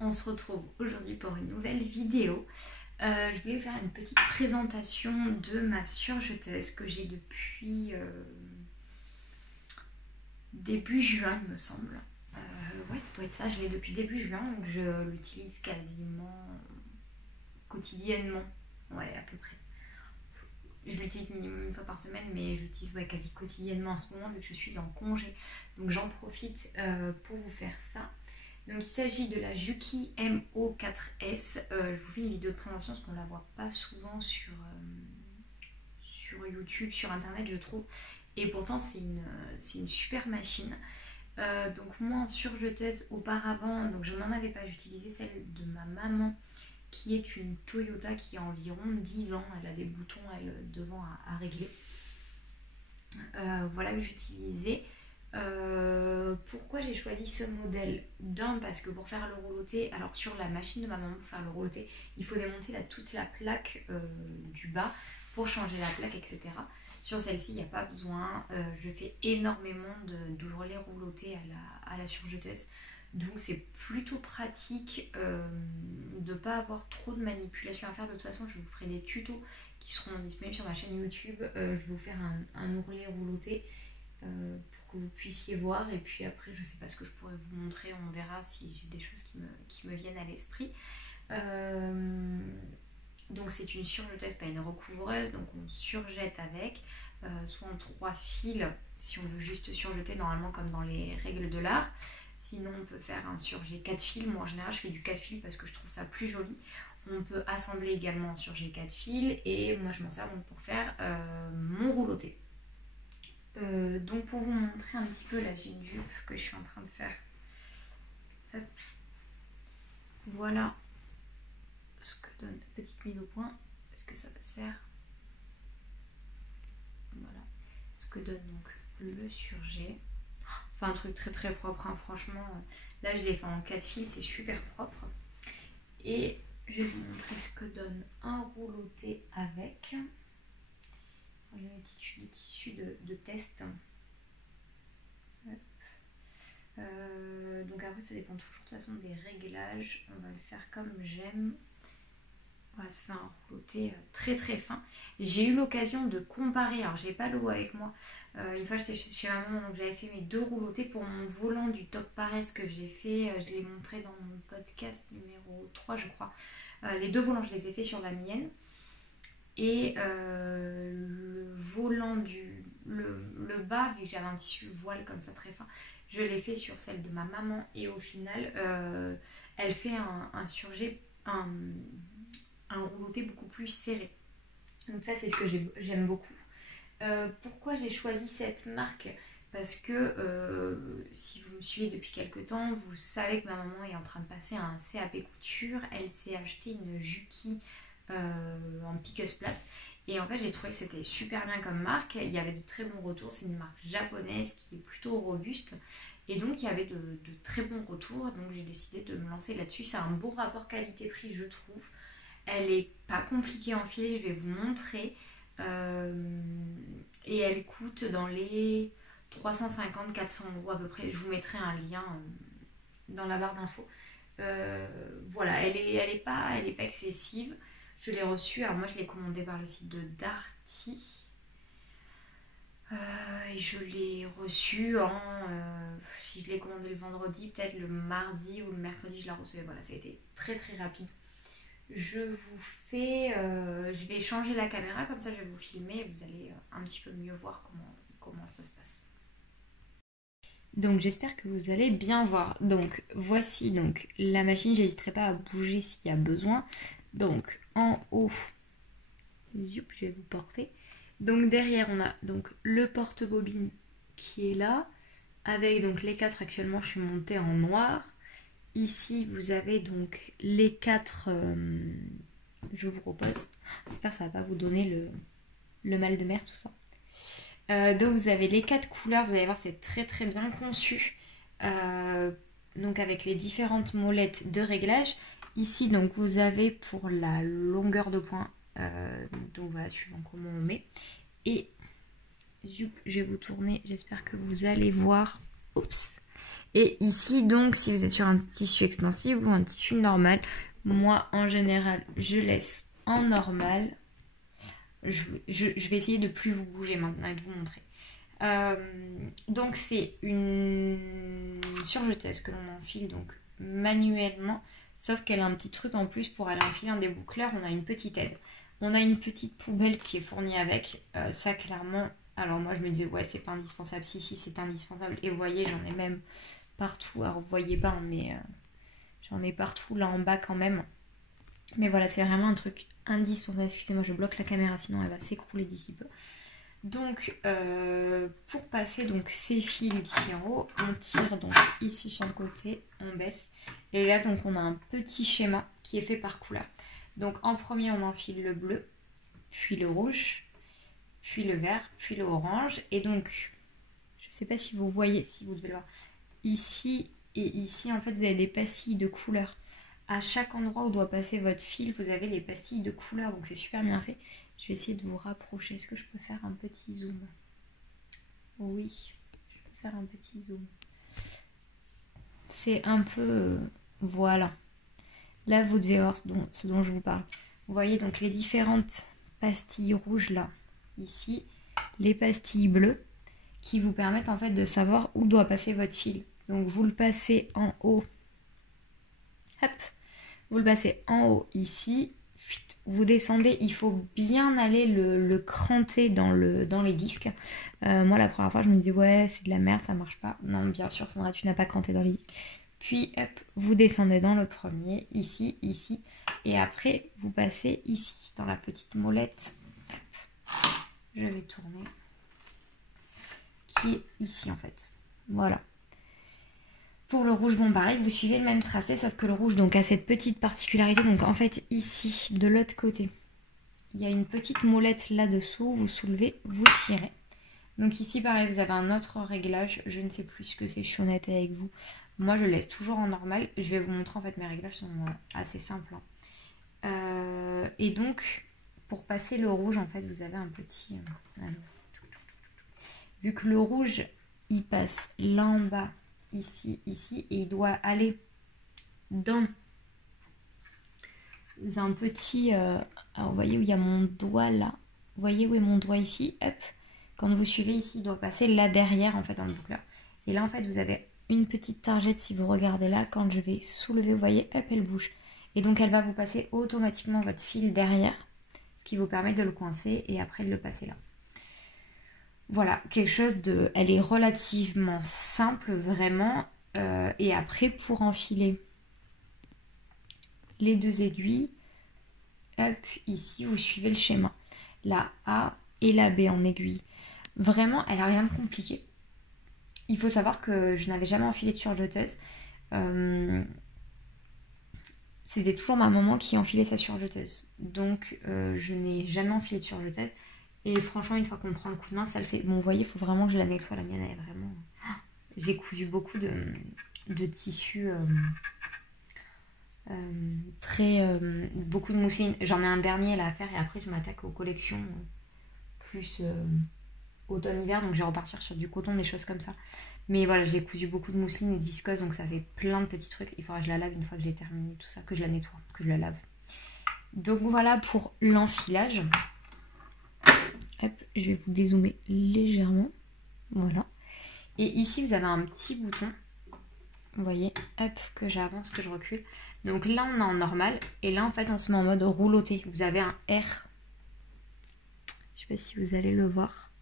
on se retrouve aujourd'hui pour une nouvelle vidéo. Je voulais faire une petite présentation de ma surjeteuse que j'ai depuis début juin il me semble. Ouais, ça doit être ça, je l'ai depuis début juin, donc je l'utilise quasiment quotidiennement, ouais à peu près. Je l'utilise minimum une fois par semaine, mais j'utilise quasi quotidiennement en ce moment vu que je suis en congé. Donc j'en profite pour vous faire ça. Donc il s'agit de la Juki MO4S. Je vous fais une vidéo de présentation parce qu'on ne la voit pas souvent sur YouTube, sur internet je trouve. Et pourtant c'est une super machine. Donc moi en surjeteuse auparavant, donc je n'en avais pas, j'utilisais celle de ma maman qui est une Toyota qui a environ 10 ans. Elle a des boutons devant à régler. Voilà que j'utilisais. Pourquoi j'ai choisi ce modèle? D'un, parce que pour faire le rouloté, alors sur la machine de ma maman, pour faire le rouloté, il faut démonter toute la plaque du bas pour changer la plaque, etc. Sur celle-ci, il n'y a pas besoin. Je fais énormément d'ouvrelets roulotés à la surjeteuse. Donc c'est plutôt pratique de ne pas avoir trop de manipulations à faire. De toute façon, je vous ferai des tutos qui seront disponibles sur ma chaîne YouTube. Je vais vous faire un ourlet rouloté pour que vous puissiez voir. Et puis après, je ne sais pas ce que je pourrais vous montrer. On verra si j'ai des choses qui me viennent à l'esprit. Donc c'est une surjeteuse, pas une recouvreuse. Donc on surjette avec, soit en 3 fils si on veut juste surjeter normalement comme dans les règles de l'art. Sinon on peut faire un surjet 4 fils. Moi en général je fais du 4 fils parce que je trouve ça plus joli. On peut assembler également un surjet 4 fils. Et moi je m'en sers donc pour faire mon rouloté. Donc pour vous montrer un petit peu la jean jupe que je suis en train de faire. Hop. Voilà ce que donne, petite mise au point. Est-ce que ça va se faire? Voilà ce que donne donc le surjet. C'est un truc très très propre, hein. Franchement, là je l'ai fait en 4 fils, c'est super propre. Et je vais vous montrer ce que donne un rouloté avec. J'ai mes petits tissus de test. Donc après ça dépend toujours de toute façon des réglages. On va le faire comme j'aime. Voilà, ça fait un rouloté très très fin. J'ai eu l'occasion de comparer, alors j'ai pas l'eau avec moi. Une fois j'étais chez ma maman, donc j'avais fait mes 2 roulotés pour mon volant du Top Paresse que j'ai fait. Je l'ai montré dans mon podcast numéro 3 je crois. Les 2 volants je les ai fait sur la mienne. Et le volant le bas, vu que j'avais un tissu voile comme ça très fin, je l'ai fait sur celle de ma maman. Et au final elle fait un surjet, un rouloté beaucoup plus serré. Donc ça c'est ce que j'aime beaucoup. Pourquoi j'ai choisi cette marque? Parce que si vous me suivez depuis quelques temps, vous savez que ma maman est en train de passer un CAP couture. Elle s'est acheté une Juki en piqueuse plate. Et en fait j'ai trouvé que c'était super bien comme marque. Il y avait de très bons retours. C'est une marque japonaise qui est plutôt robuste. Et donc il y avait de très bons retours. Donc j'ai décidé de me lancer là-dessus. C'est un beau rapport qualité-prix je trouve. Elle n'est pas compliquée à enfiler, je vais vous montrer. Et elle coûte dans les 350-400 € à peu près. Je vous mettrai un lien dans la barre d'infos. Voilà, elle est pas excessive. Je l'ai reçue, alors moi je l'ai commandée par le site de Darty. Et je l'ai reçue si je l'ai commandé le vendredi, peut-être le mardi ou le mercredi je la recevais. Voilà, ça a été très très rapide. Je vais changer la caméra, comme ça je vais vous filmer et vous allez un petit peu mieux voir comment ça se passe. Donc j'espère que vous allez bien voir. Donc voici donc la machine, j'hésiterai pas à bouger s'il y a besoin. Donc en haut, je vais vous porter. Donc derrière on a donc le porte-bobine qui est là, avec donc les 4, actuellement je suis montée en noir. Ici, vous avez donc les 4, je vous repose, j'espère que ça ne va pas vous donner le mal de mer tout ça. Donc vous avez les 4 couleurs, vous allez voir c'est très très bien conçu. Donc avec les différentes molettes de réglage. Ici donc vous avez pour la longueur de poing, donc voilà suivant comment on met. Et je vais vous tourner, j'espère que vous allez voir. Oups. Et ici, donc, si vous êtes sur un tissu extensible ou un tissu normal, moi, en général, je laisse en normal. Je vais essayer de plus vous bouger maintenant et de vous montrer. Donc, c'est une surjeteuse que l'on enfile donc manuellement, sauf qu'elle a un petit truc en plus pour aller enfiler un déboucleur. On a une petite aide. On a une petite poubelle qui est fournie avec. Ça, clairement, alors moi, je me disais, ouais, c'est pas indispensable. Si, c'est indispensable. Et vous voyez, j'en ai même partout. Alors, vous voyez pas, mais j'en ai partout là en bas quand même. Mais voilà, c'est vraiment un truc indispensable. Excusez-moi, je bloque la caméra, sinon elle va s'écrouler d'ici peu. Donc, pour passer donc ces fils ici en haut, on tire donc ici sur le côté, on baisse. Et là, donc, on a un petit schéma qui est fait par couleur. Donc, en premier, on enfile le bleu, puis le rouge, puis le vert, puis le orange. Et donc, je ne sais pas si vous voyez, si vous devez le voir, ici et ici, en fait, vous avez des pastilles de couleur. À chaque endroit où doit passer votre fil, vous avez les pastilles de couleur, donc c'est super bien fait. Je vais essayer de vous rapprocher. Est-ce que je peux faire un petit zoom? Oui, je peux faire un petit zoom. C'est un peu... voilà. Là, vous devez voir ce dont je vous parle. Vous voyez donc les différentes pastilles rouges là, ici, les pastilles bleues, qui vous permettent en fait de savoir où doit passer votre fil. Donc vous le passez en haut. Hop, vous le passez en haut ici, vous descendez, il faut bien aller le cranter dans les disques. Moi la première fois je me disais ouais c'est de la merde, ça marche pas. Non bien sûr Sandra tu n'as pas cranté dans les disques. Puis hop, vous descendez dans le premier, ici, ici, et après vous passez ici, dans la petite molette. Hop, je vais tourner. Qui est ici en fait. Voilà. Pour le rouge, bon pareil, vous suivez le même tracé, sauf que le rouge donc a cette petite particularité. Donc en fait ici, de l'autre côté, il y a une petite molette là-dessous, vous soulevez, vous tirez. Donc ici pareil, vous avez un autre réglage, je ne sais plus ce que c'est, je suis honnête avec vous. Moi je laisse toujours en normal, je vais vous montrer en fait mes réglages sont assez simples. Et donc, pour passer le rouge en fait, vous avez un petit... vu que le rouge, il passe là en bas, ici, ici, et il doit aller dans un petit... alors, vous voyez où il y a mon doigt là, vous voyez où est mon doigt ici, hop, quand vous suivez ici, il doit passer là derrière en fait dans le boucleur. Et là en fait vous avez une petite targette, si vous regardez là, quand je vais soulever, vous voyez, hop, elle bouge. Et donc elle va vous passer automatiquement votre fil derrière, ce qui vous permet de le coincer et après de le passer là. Voilà, quelque chose de... Elle est relativement simple, vraiment. Et après, pour enfiler les deux aiguilles, hop, ici, vous suivez le schéma. La A et la B en aiguille. Vraiment, elle n'a rien de compliqué. Il faut savoir que je n'avais jamais enfilé de surjeteuse. C'était toujours ma maman qui enfilait sa surjeteuse. Donc, je n'ai jamais enfilé de surjeteuse. Et franchement, une fois qu'on prend le coup de main, ça le fait. Bon, vous voyez, il faut vraiment que je la nettoie. La mienne, elle est vraiment... J'ai cousu beaucoup de tissus beaucoup de mousseline. J'en ai un dernier là à faire et après, je m'attaque aux collections plus automne-hiver. Donc, je vais repartir sur du coton, des choses comme ça. Mais voilà, j'ai cousu beaucoup de mousseline et de viscose. Donc, ça fait plein de petits trucs. Il faudra que je la lave une fois que j'ai terminé tout ça, que je la nettoie, que je la lave. Donc, voilà pour l'enfilage. Hop, je vais vous dézoomer légèrement. Voilà. Et ici, vous avez un petit bouton. Vous voyez, hop, que j'avance, que je recule. Donc là, on est en normal. Et là, en fait, on se met en mode rouloté. Vous avez un R. Je sais pas si vous allez le voir.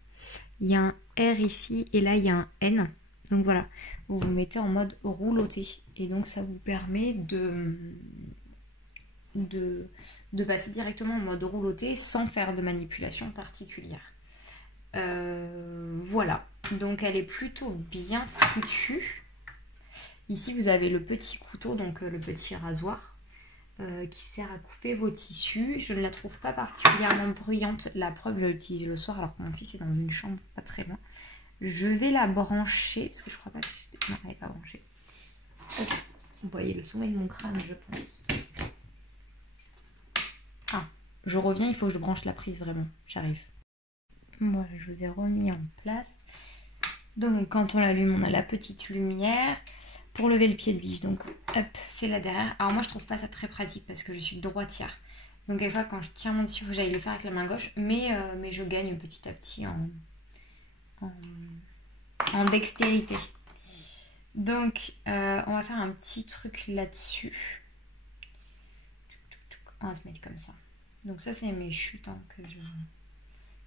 Il y a un R ici. Et là, il y a un N. Donc voilà, vous vous mettez en mode rouloté. Et donc, ça vous permet de passer directement en mode rouloté sans faire de manipulation particulière. Voilà, donc elle est plutôt bien foutue. Ici vous avez le petit couteau, donc le petit rasoir qui sert à couper vos tissus. Je ne la trouve pas particulièrement bruyante, la preuve je l'utilise le soir alors que mon fils est dans une chambre pas très loin. Je vais la brancher, parce que je crois pas que... Non, elle n'est pas branchée. Vous voyez le sommet de mon crâne je pense. Ah, je reviens, il faut que je branche la prise vraiment, j'arrive. Voilà, je vous ai remis en place. Donc quand on l'allume, on a la petite lumière. pour lever le pied de biche. Donc hop, c'est là derrière. Alors moi je trouve pas ça très pratique parce que je suis droitière. Donc des fois quand je tiens mon tissu, il faut que j'aille le faire avec la main gauche. Mais je gagne petit à petit en dextérité. Donc on va faire un petit truc là-dessus. On va se mettre comme ça. Donc ça c'est mes chutes hein,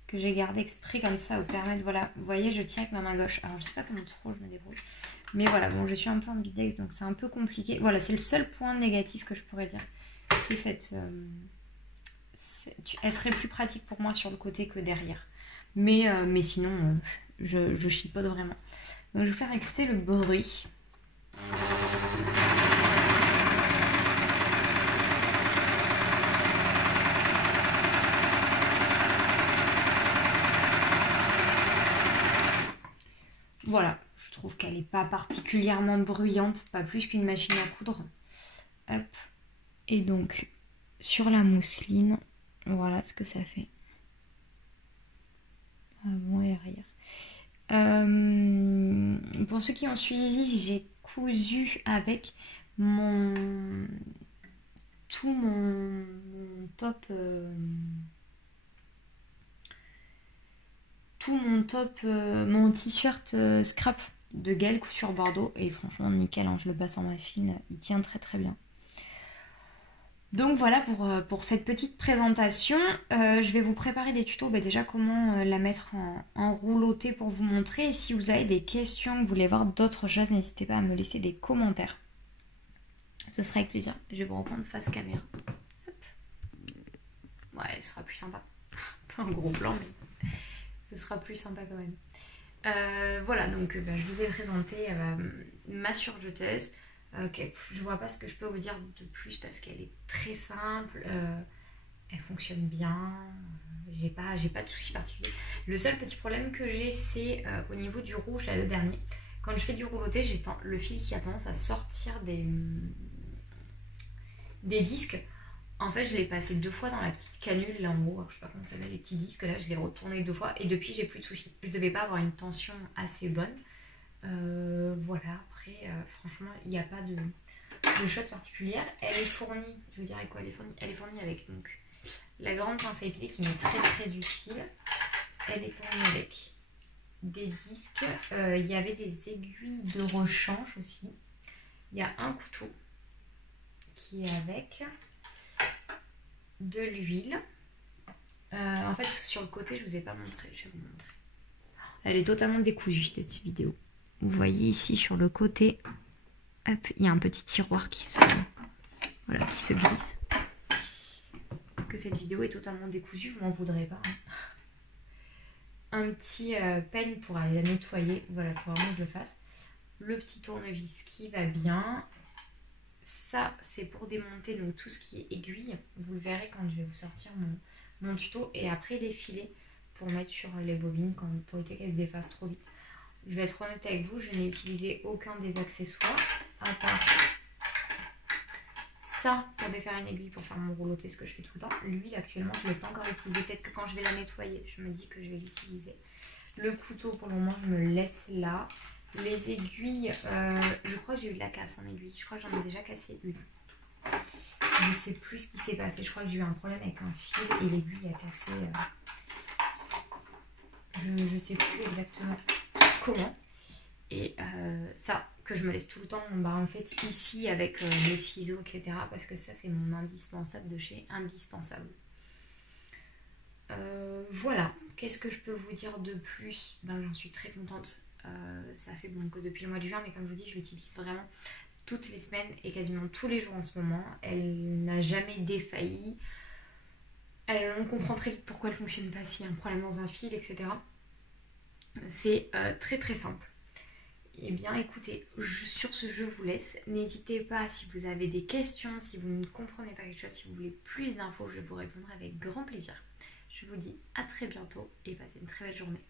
que j'ai gardé exprès comme ça pour permettre, voilà, vous voyez je tiens avec ma main gauche, alors je sais pas comment trop je me débrouille, mais voilà, bon je suis un peu ambidex donc c'est un peu compliqué, voilà c'est le seul point négatif que je pourrais dire, c'est cette, elle serait plus pratique pour moi sur le côté que derrière, mais sinon je chipote vraiment, donc je vais vous faire écouter le bruit. Voilà, je trouve qu'elle n'est pas particulièrement bruyante, pas plus qu'une machine à coudre. Hop. Et donc, sur la mousseline, voilà ce que ça fait. Avant et arrière. Pour ceux qui ont suivi, j'ai cousu avec tout mon top... mon t-shirt scrap de Gaëlle Couture Bordeaux et franchement nickel hein, je le passe en machine, il tient très très bien. Donc voilà pour cette petite présentation. Je vais vous préparer des tutos, déjà comment la mettre en rouloté pour vous montrer, et si vous avez des questions, que vous voulez voir d'autres choses, n'hésitez pas à me laisser des commentaires, ce sera avec plaisir. Je vais vous reprendre face caméra. Hop. Ouais, ce sera plus sympa, pas un gros plan mais ce sera plus sympa quand même. Voilà, donc je vous ai présenté ma surjeteuse. Ok, je vois pas ce que je peux vous dire de plus parce qu'elle est très simple, elle fonctionne bien, j'ai pas de soucis particuliers. Le seul petit problème que j'ai, c'est au niveau du rouge, là le dernier. Quand je fais du rouloté, j'ai le fil qui a tendance à sortir des disques. En fait, je l'ai passé 2 fois dans la petite canule là en haut, alors, je sais pas comment ça s'appelle, les petits disques là, je l'ai retourné 2 fois et depuis j'ai plus de soucis. Je devais pas avoir une tension assez bonne. Voilà, après franchement il n'y a pas de choses particulières. Elle est fournie, je vous dirais quoi, elle est fournie avec donc la grande pince à épiler qui m'est très très utile. Elle est fournie avec des disques, il y avait des aiguilles de rechange aussi. Il y a un couteau qui est avec de l'huile. En fait sur le côté je vous ai pas montré, je vais vous montrer. Elle est totalement décousue cette vidéo. Vous voyez ici sur le côté, hop, il y a un petit tiroir qui se glisse. Que cette vidéo est totalement décousue, vous m'en voudrez pas. Hein. Un petit peigne pour aller la nettoyer, voilà, il faut vraiment que je le fasse. Le petit tournevis qui va bien. Ça, c'est pour démonter donc tout ce qui est aiguille. Vous le verrez quand je vais vous sortir mon tuto. Et après les filets pour mettre sur les bobines pour éviter qu'elles se défassent trop vite. Je vais être honnête avec vous, je n'ai utilisé aucun des accessoires à part ça pour défaire une aiguille pour faire mon rouloté, ce que je fais tout le temps. L'huile actuellement je ne l'ai pas encore utilisée, peut-être que quand je vais la nettoyer je me dis que je vais l'utiliser. Le couteau pour le moment je me le laisse là. Les aiguilles, je crois que j'ai eu de la casse en aiguille, je crois que j'en ai déjà cassé une. Je ne sais plus ce qui s'est passé, je crois que j'ai eu un problème avec un fil et l'aiguille a cassé. Je ne sais plus exactement comment. Et ça, que je me laisse tout le temps, en fait ici avec mes ciseaux, etc. Parce que ça c'est mon indispensable de chez Indispensable. Voilà, qu'est-ce que je peux vous dire de plus? J'en suis très contente. Ça fait que depuis le mois de juin, mais comme je vous dis, je l'utilise vraiment toutes les semaines et quasiment tous les jours en ce moment. Elle n'a jamais défailli. On comprend très vite pourquoi elle ne fonctionne pas s'il y a un problème dans un fil, etc. C'est très très simple. Eh bien écoutez, sur ce je vous laisse. N'hésitez pas si vous avez des questions, si vous ne comprenez pas quelque chose, si vous voulez plus d'infos, je vous répondrai avec grand plaisir. Je vous dis à très bientôt et passez une très belle journée.